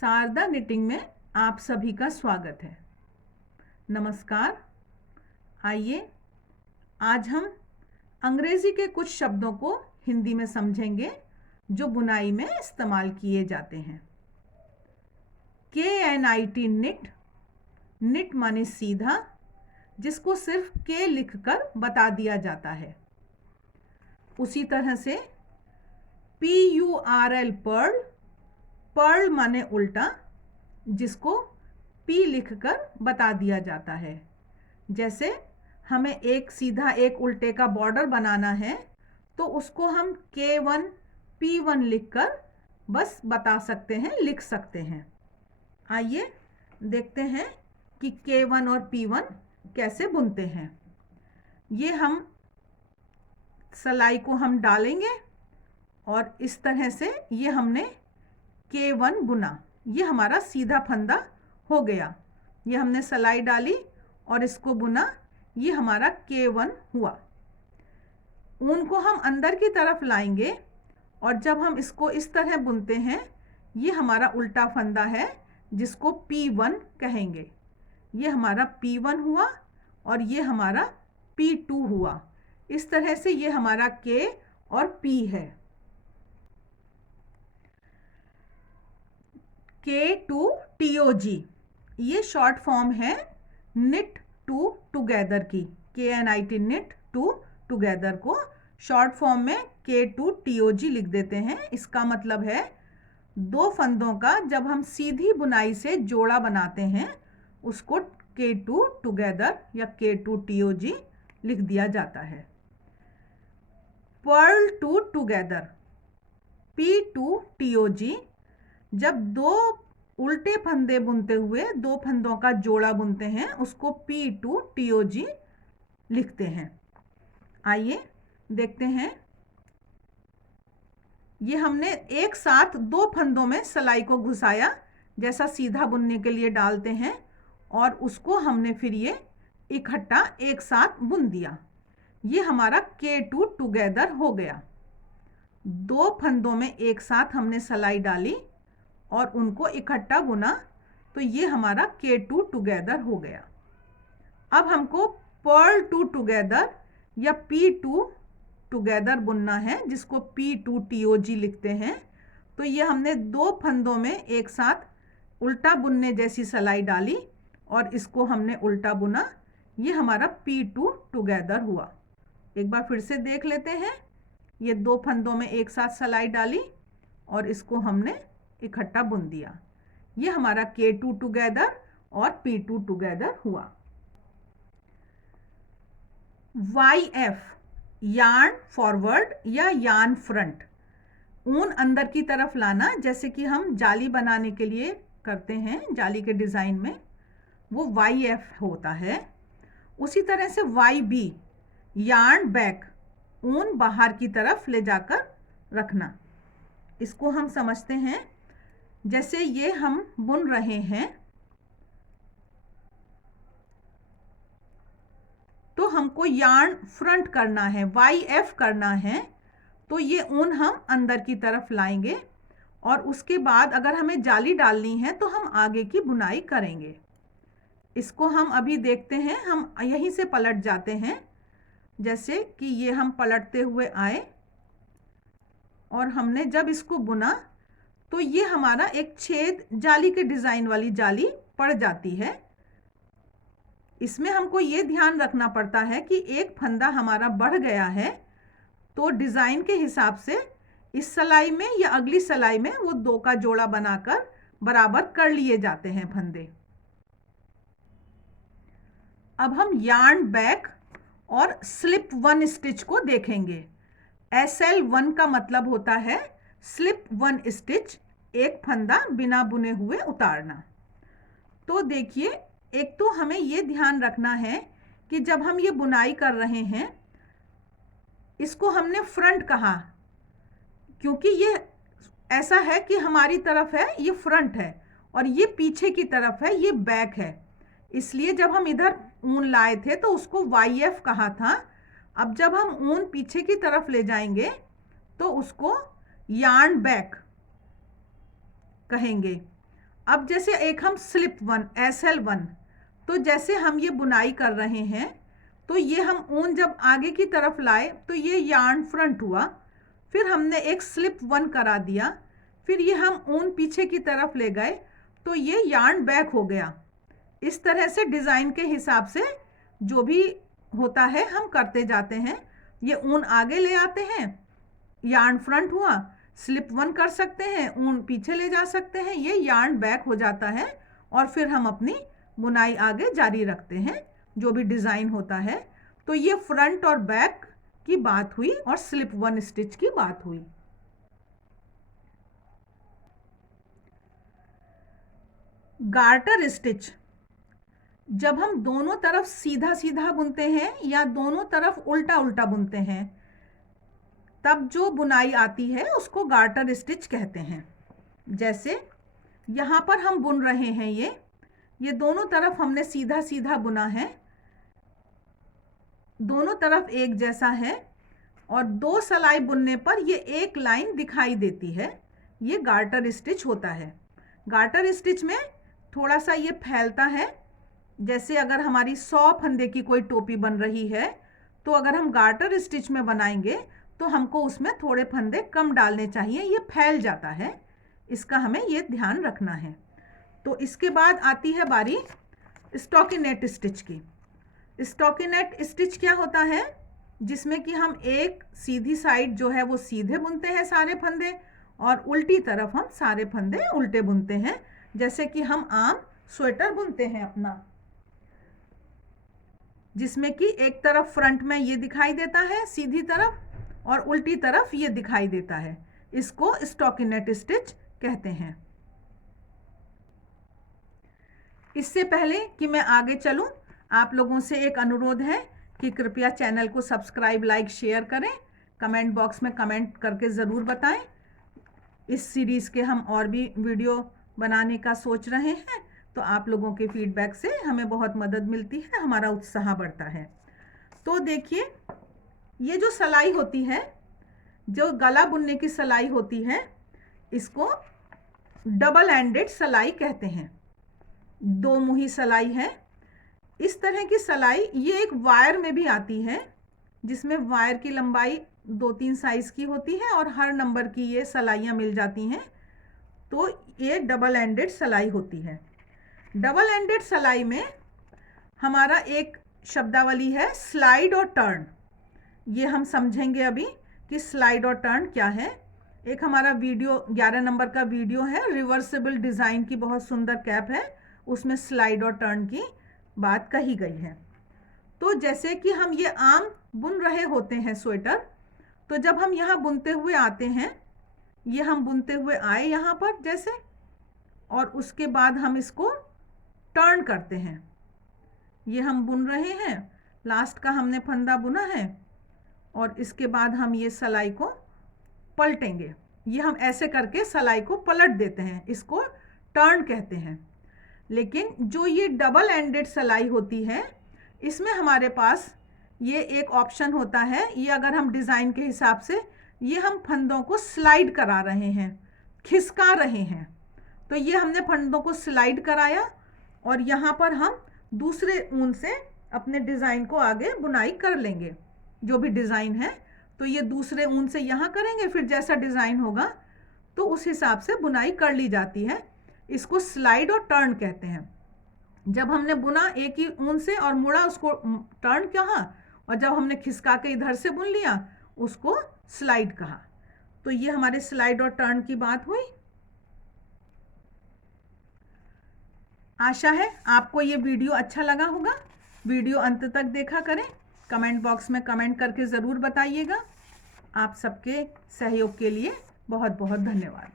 Sharda knitting में आप सभी का स्वागत है। नमस्कार। आइए आज हम अंग्रेजी के कुछ शब्दों को हिंदी में समझेंगे जो बुनाई में इस्तेमाल किए जाते हैं। KNIT निट, निट माने सीधा, जिसको सिर्फ के लिखकर बता दिया जाता है। उसी तरह से PURL पर्ल, पर्ल माने उल्टा, जिसको P लिखकर बता दिया जाता है। जैसे हमें एक सीधा एक उल्टे का बॉर्डर बनाना है तो उसको हम K1 P1 लिखकर बस बता सकते हैं, लिख सकते हैं। आइए देखते हैं कि K1 और P1 कैसे बुनते हैं। ये हम सिलाई को हम डालेंगे और इस तरह से ये हमने K1 बुना। ये हमारा सीधा फंदा हो गया। ये हमने सिलाई डाली और इसको बुना, ये हमारा K1 हुआ। ऊन को हम अंदर की तरफ लाएंगे और जब हम इसको इस तरह बुनते हैं, ये हमारा उल्टा फंदा है जिसको P1 कहेंगे। ये हमारा P1 हुआ और ये हमारा P2 हुआ। इस तरह से ये हमारा K और P है। K2TOG ये शॉर्ट फॉर्म है निट टू टुगेदर की। KNIT निट टू टुगेदर को शॉर्ट फॉर्म में K2TOG लिख देते हैं। इसका मतलब है दो फंदों का जब हम सीधी बुनाई से जोड़ा बनाते हैं उसको K2 टुगेदर या K2TOG लिख दिया जाता है। पर्ल टू टुगेदर P2TOG जब दो उल्टे फंदे बुनते हुए दो फंदों का जोड़ा बुनते हैं उसको P2TOG लिखते हैं। आइए देखते हैं। ये हमने एक साथ दो फंदों में सिलाई को घुसाया जैसा सीधा बुनने के लिए डालते हैं और उसको हमने फिर ये इकट्ठा एक साथ बुन दिया। ये हमारा K2 टुगेदर हो गया। दो फंदों में एक साथ हमने सिलाई डाली और उनको इकट्ठा बुना तो ये हमारा K2 टुगेदर हो गया। अब हमको पर्ल टू टुगेदर या P2 टुगेदर बुनना है जिसको P2TOG लिखते हैं। तो ये हमने दो फंदों में एक साथ उल्टा बुनने जैसी सिलाई डाली और इसको हमने उल्टा बुना। ये हमारा P2 टुगेदर हुआ। एक बार फिर से देख लेते हैं। ये दो फंदों में एक साथ सिलाई डाली और इसको हमने इकट्ठा बुन दिया। ये हमारा K2 टुगेदर और P2 टुगेदर हुआ। YF यार्न फॉरवर्ड या यार्न फ्रंट, ऊन अंदर की तरफ लाना, जैसे कि हम जाली बनाने के लिए करते हैं जाली के डिज़ाइन में, वो YF होता है। उसी तरह से YB यार्न बैक, ऊन बाहर की तरफ ले जाकर रखना। इसको हम समझते हैं। जैसे ये हम बुन रहे हैं तो हमको यार्न फ्रंट करना है, YF करना है। तो ये ऊन हम अंदर की तरफ लाएंगे और उसके बाद अगर हमें जाली डालनी है तो हम आगे की बुनाई करेंगे। इसको हम अभी देखते हैं। हम यहीं से पलट जाते हैं। जैसे कि ये हम पलटते हुए आए और हमने जब इसको बुना तो ये हमारा एक छेद जाली के डिज़ाइन वाली जाली पड़ जाती है। इसमें हमको ये ध्यान रखना पड़ता है कि एक फंदा हमारा बढ़ गया है तो डिज़ाइन के हिसाब से इस सिलाई में या अगली सिलाई में वो दो का जोड़ा बनाकर बराबर कर लिए जाते हैं फंदे। अब हम यार्न बैक और स्लिप वन स्टिच को देखेंगे। SL1 का मतलब होता है स्लिप वन स्टिच, एक फंदा बिना बुने हुए उतारना। तो देखिए, एक तो हमें ये ध्यान रखना है कि जब हम ये बुनाई कर रहे हैं इसको हमने फ्रंट कहा क्योंकि ये ऐसा है कि हमारी तरफ है, ये फ्रंट है और ये पीछे की तरफ है, ये बैक है। इसलिए जब हम इधर ऊन लाए थे तो उसको YF कहा था। अब जब हम ऊन पीछे की तरफ ले जाएंगे तो उसको यार्न बैक कहेंगे। अब जैसे एक हम स्लिप 1 SL1, तो जैसे हम ये बुनाई कर रहे हैं तो ये हम ऊन जब आगे की तरफ लाए तो ये यार्न फ्रंट हुआ, फिर हमने एक स्लिप 1 करा दिया, फिर ये हम ऊन पीछे की तरफ ले गए तो ये यार्न बैक हो गया। इस तरह से डिज़ाइन के हिसाब से जो भी होता है हम करते जाते हैं। ये ऊन आगे ले आते हैं, यार्न फ्रंट हुआ, स्लिप 1 कर सकते हैं, ऊन पीछे ले जा सकते हैं, ये यार्न बैक हो जाता है और फिर हम अपनी बुनाई आगे जारी रखते हैं जो भी डिज़ाइन होता है। तो ये फ्रंट और बैक की बात हुई और स्लिप 1 स्टिच की बात हुई। गार्टर स्टिच, जब हम दोनों तरफ सीधा सीधा बुनते हैं या दोनों तरफ उल्टा उल्टा बुनते हैं तब जो बुनाई आती है उसको गार्टर स्टिच कहते हैं। जैसे यहाँ पर हम बुन रहे हैं, ये दोनों तरफ हमने सीधा सीधा बुना है, दोनों तरफ एक जैसा है और 2 सलाई बुनने पर ये एक लाइन दिखाई देती है, ये गार्टर स्टिच होता है। गार्टर स्टिच में थोड़ा सा ये फैलता है, जैसे अगर हमारी 100 फंदे की कोई टोपी बन रही है तो अगर हम गार्टर स्टिच में बनाएंगे तो हमको उसमें थोड़े फंदे कम डालने चाहिए, ये फैल जाता है, इसका हमें ये ध्यान रखना है। तो इसके बाद आती है बारी स्टॉकिनेट स्टिच की। स्टॉकिनेट स्टिच क्या होता है, जिसमें कि हम एक सीधी साइड जो है वो सीधे बुनते हैं सारे फंदे और उल्टी तरफ हम सारे फंदे उल्टे बुनते हैं, जैसे कि हम आम स्वेटर बुनते हैं अपना, जिसमें कि एक तरफ फ्रंट में ये दिखाई देता है सीधी तरफ और उल्टी तरफ ये दिखाई देता है, इसको स्टॉकिनेट स्टिच कहते हैं। इससे पहले कि मैं आगे चलूं, आप लोगों से एक अनुरोध है कि कृपया चैनल को सब्सक्राइब, लाइक, शेयर करें, कमेंट बॉक्स में कमेंट करके ज़रूर बताएं। इस सीरीज़ के हम और भी वीडियो बनाने का सोच रहे हैं, तो आप लोगों के फीडबैक से हमें बहुत मदद मिलती है, हमारा उत्साह बढ़ता है। तो देखिए, ये जो सलाई होती है, जो गला बुनने की सलाई होती है, इसको डबल एंडेड सलाई कहते हैं, 2 मुही सलाई है। इस तरह की सलाई ये एक वायर में भी आती है, जिसमें वायर की लंबाई 2-3 साइज की होती है और हर नंबर की ये सलाइयाँ मिल जाती हैं, तो ये डबल एंडेड सलाई होती है। डबल एंडेड सलाई में हमारा एक शब्दावली है स्लाइड और टर्न, ये हम समझेंगे अभी कि स्लाइड और टर्न क्या है। एक हमारा वीडियो 11 नंबर का वीडियो है, रिवर्सिबल डिज़ाइन की बहुत सुंदर कैप है, उसमें स्लाइड और टर्न की बात कही गई है। तो जैसे कि हम ये आम बुन रहे होते हैं स्वेटर, तो जब हम यहाँ बुनते हुए आते हैं, ये हम बुनते हुए आए यहाँ पर जैसे, और उसके बाद हम इसको टर्न करते हैं, ये हम बुन रहे हैं, लास्ट का हमने फंदा बुना है और इसके बाद हम ये सलाई को पलटेंगे, ये हम ऐसे करके सलाई को पलट देते हैं, इसको टर्न कहते हैं। लेकिन जो ये डबल एंडेड सलाई होती है, इसमें हमारे पास ये एक ऑप्शन होता है, ये अगर हम डिज़ाइन के हिसाब से ये हम फंदों को स्लाइड करा रहे हैं, खिसका रहे हैं, तो ये हमने फंदों को स्लाइड कराया और यहाँ पर हम दूसरे ऊन से अपने डिज़ाइन को आगे बुनाई कर लेंगे, जो भी डिज़ाइन है तो ये दूसरे ऊन से यहाँ करेंगे, फिर जैसा डिज़ाइन होगा तो उस हिसाब से बुनाई कर ली जाती है, इसको स्लाइड और टर्न कहते हैं। जब हमने बुना एक ही ऊन से और मुड़ा, उसको टर्न कहा, और जब हमने खिसका के इधर से बुन लिया उसको स्लाइड कहा। तो ये हमारे स्लाइड और टर्न की बात हुई। आशा है आपको ये वीडियो अच्छा लगा होगा, वीडियो अंत तक देखा करें, कमेंट बॉक्स में कमेंट करके ज़रूर बताइएगा। आप सबके सहयोग के लिए बहुत बहुत धन्यवाद।